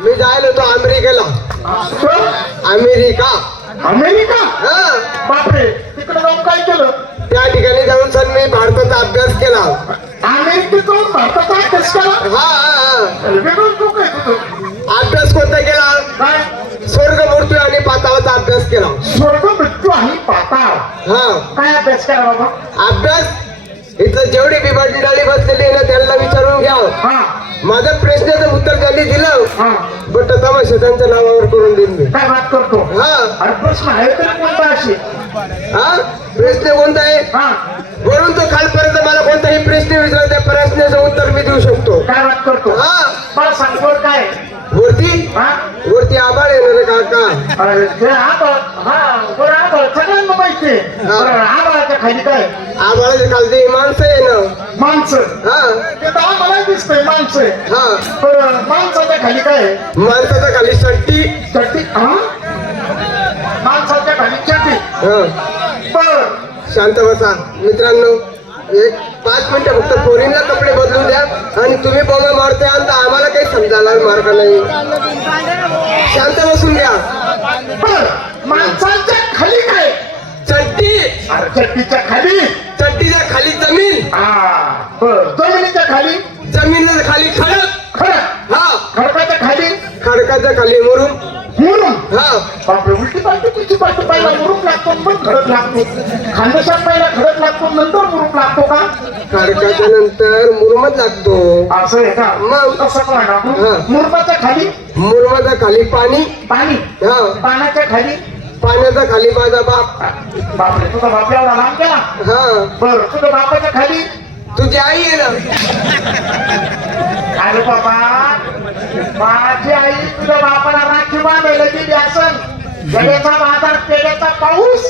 मी जायला होतो अमेरिकेला. अमेरिका. अमेरिका? हा. बापरे, तिकडे जाऊन काय केलं? त्या ठिकाणी जाऊन सर मी भारताचा अभ्यास केला. अमेरिकेत जाऊन भारताचा अभ्यास केला? हा हा. वेगळंच लोक आहे तुझं. अभ्यास कोणता केला? काय? स्वर्ग मृत्यू आणि पाताळाचा अभ्यास केला. स्वर्ग मृत्यू आणि पाताळ. हा. काय अभ्यास केला बाबा? अभ्यास इथं जेवढी बिबाडी बसलेली आहे ना त्यांना विचारून घ्या. हा माझं प्रश्नाचं उत्तर त्यांनी दिलं. हा. बट तमाशा त्यांच्या नावावर करून देईन मी. काय बात करतो? हा. अरे प्रश्न आहे तरी कोणता अशी? हा. प्रश्न कोणता आहे? हा. वरून तो खालपर्यंत मला कोणताही प्रश्न विचारला त्या प्रश्नाचं उत्तर मी देऊ शकतो. काय बात करतो? हा. मला सांग वर काय? वरती हा. वरती आभाळ येणार आहे काका. अरे ते आभाळ. हा वर आभाळ सगळ्यांना माहिती आहे. हा. बरं, आभाळाच्या खाली काय? आभाळाच्या खालती माणसं आहे ना. माणसं. हा. ते तर आम्हाला दिसतंय माणसं आहे. हा. बरं, माणसाच्या खाली काय आहे? माणसाच्या खाली चट्टी. चड्डी. हा. माणसाच्या खाली चड्डी. हा. बर. शांत बसा मित्रांनो. एक 5 मिनिटं फक्त पोरींना कपडे बदलून द्या आणि तुम्ही बोमा मारते आणि आम्हाला काही समजायला मार्ग नाही. शांत बसून घ्या. बर, माणसाच्या खाली काय? चट्टी. अरे चड्डीच्या खाली. चट्टीच्या खाली जमीन. हा. बर, जमिनीच्या खाली. जमिनीच्या खाली खडक. खडक. हा. खडकाच्या खाली. खडकाच्या खाली मुरुम. मुरुम. हा. बापरे, उलटी पालटी कुठची पालटी? पहिला मुरुम लागतो मग खडक लागतो. खानदेशात पहिला खडक लागतो नंतर मुरुम लागतो का? खडकाच्या नंतर मुरुमच लागतो. असं आहे का? मग तसं काय हा. ना? मुरुमाच्या खाली मुरुमाच्या खाली पाणी. पाणी. हा. पाण्याच्या खाली. पाण्याच्या खाली माझा बाप. बापरे, तुझा बाप एवढा लांब गेला? हा. बर, तुझ्या बापाच्या खाली. तुझी आई आहे ना. अरे बाबा, माझी आई तुझ्या बापाला राखी बांधायला गेली असन. गड्याचा बाजार, पेड्याचा पाऊस.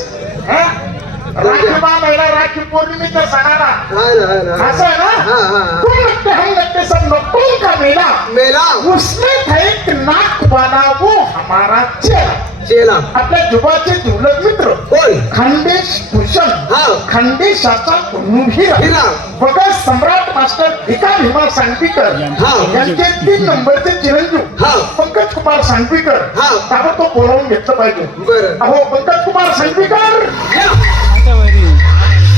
राखी बांधायला, राखी पौर्णिमेच्या सणाला. हा ना. हा ना. असं आहे हा, हा, ना? हा. तुम लगते हम लगते सब नकल का मेला. मेला. उसमें था एक नाक वाला वो हमारा चेला. चेला. आपल्या जुबाचे जिवलग मित्र कोण? खानदेश भूषण. हा. खानदेशाचा नुहिरा. हिरा. बघा, सम्राट मास्टर भिका भीमा सांगवीकर हा. यांचे 3 नंबरचे चिरंजीव हा. पंकज कुमार सांगवीकर. हा. ताबडतोब बोलावून घेतलं पाहिजे. बरं. अहो पंकज कुमार सांगवीकर. या.